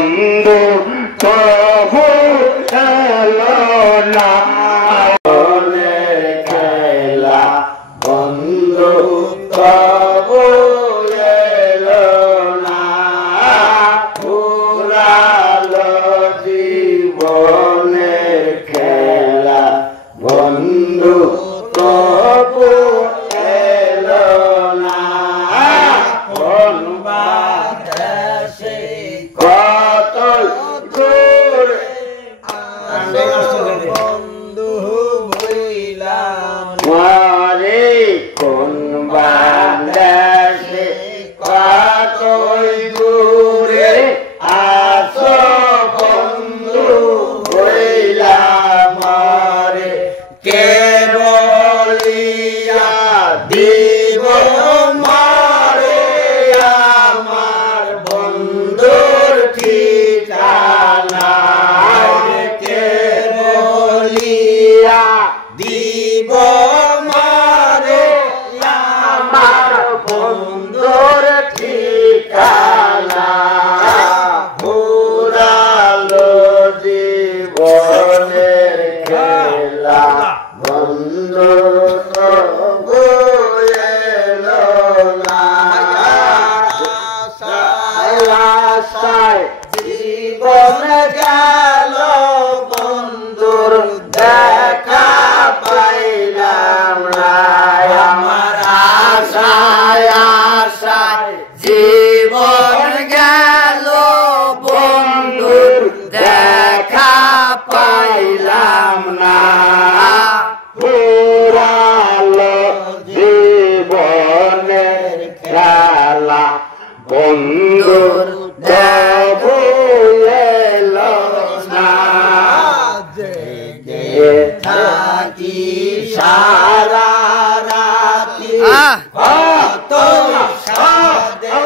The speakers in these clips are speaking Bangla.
বন্ধু তবু এলো না খেলা বন্ধু তবু এলো না পুরালো জীবনের খেলা বন্ধু তবু এলো না কোন বাতাসে কত দূরে বন্ধু হইলাম মারে কোন বাতাসে কত দূরে আসো বন্ধু হইলাম মারে কে বলিয়া দিব মারে আমার বন্ধুর ঠিকানা কে বলিয়া দিব মারে আমার বন্ধুর ঠিকানা পুরালো জীবনের খেলা বন্ধু তবু এলো না আশায় জীবন গেল বন্ধুর দেখা পাইলাম না আমার আশায় আশায় জীবন গেল বন্ধুর দেখা পাইলাম না পুরালো জীবনের খেলা বন্ধুর তবু এলো না জেগে থাকি সারা রাতি কত সাদে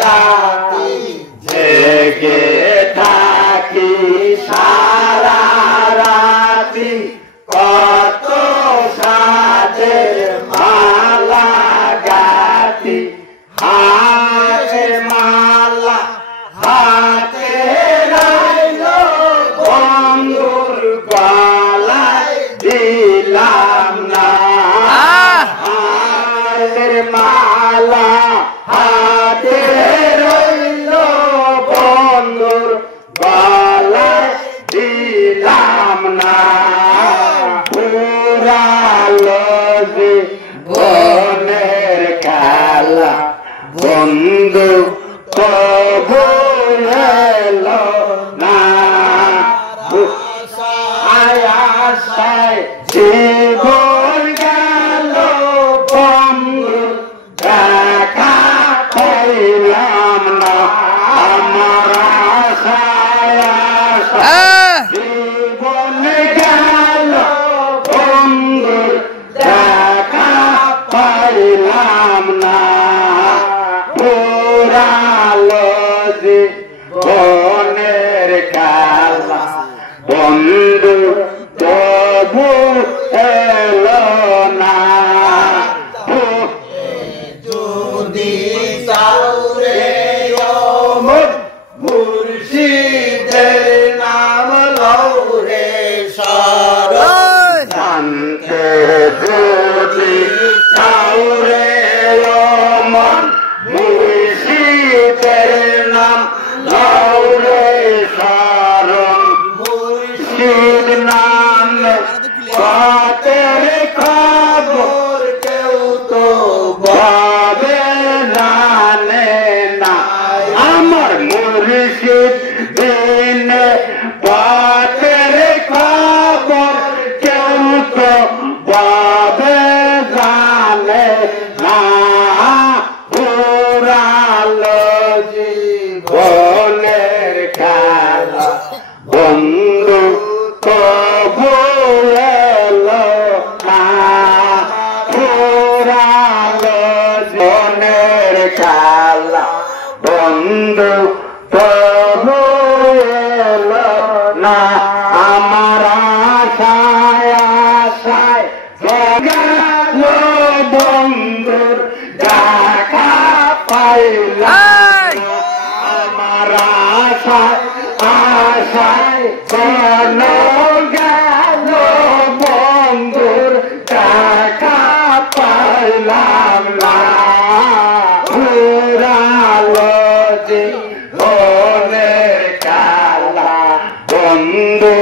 রাতি জেগে থাকি সারা রাতি কত সাদে মালা গাতি হাতে মালা হাতে রইল বন্ধুর গলায় দিলাম না হাতের মালা হাতে রইল বন্ধুর গলায় দিলাম না পুরালো জীবনের খেলা বন্ধু তবু এলো না আশায় জীবন গেল বন্ধু দেখা পাইলাম না আমার আশায় আশায় জীবন গেল বন্ধু দেখা পাইলাম না পুরালো জীবনের খেলা বন্ধু তবু এলো না যদি সাউরে মুর্শিদের নাম লৌরে সর জানতে যদি সাউরে মন মুর্শিদের নাম লৌরে শরণ মুর্শিদ নাম পাতের খবর কেউ তো ভাবে জানে না আমার মুর্শিদ দিন পাতের খবর কেউ তো ভাবে জানে না পুরালো জীবনের খেলা বন্ধু তবু এলো না পুরালো জীবনের খেলা বন্ধু তবু এলো না আমার আশায় আশায় গেল বন্ধুর দেখা পাইলাম আশায় আশায় কোন গেল বন্ধুর দেখা পাইলাম না ঘুরালো জীবনের খেলা বন্ধু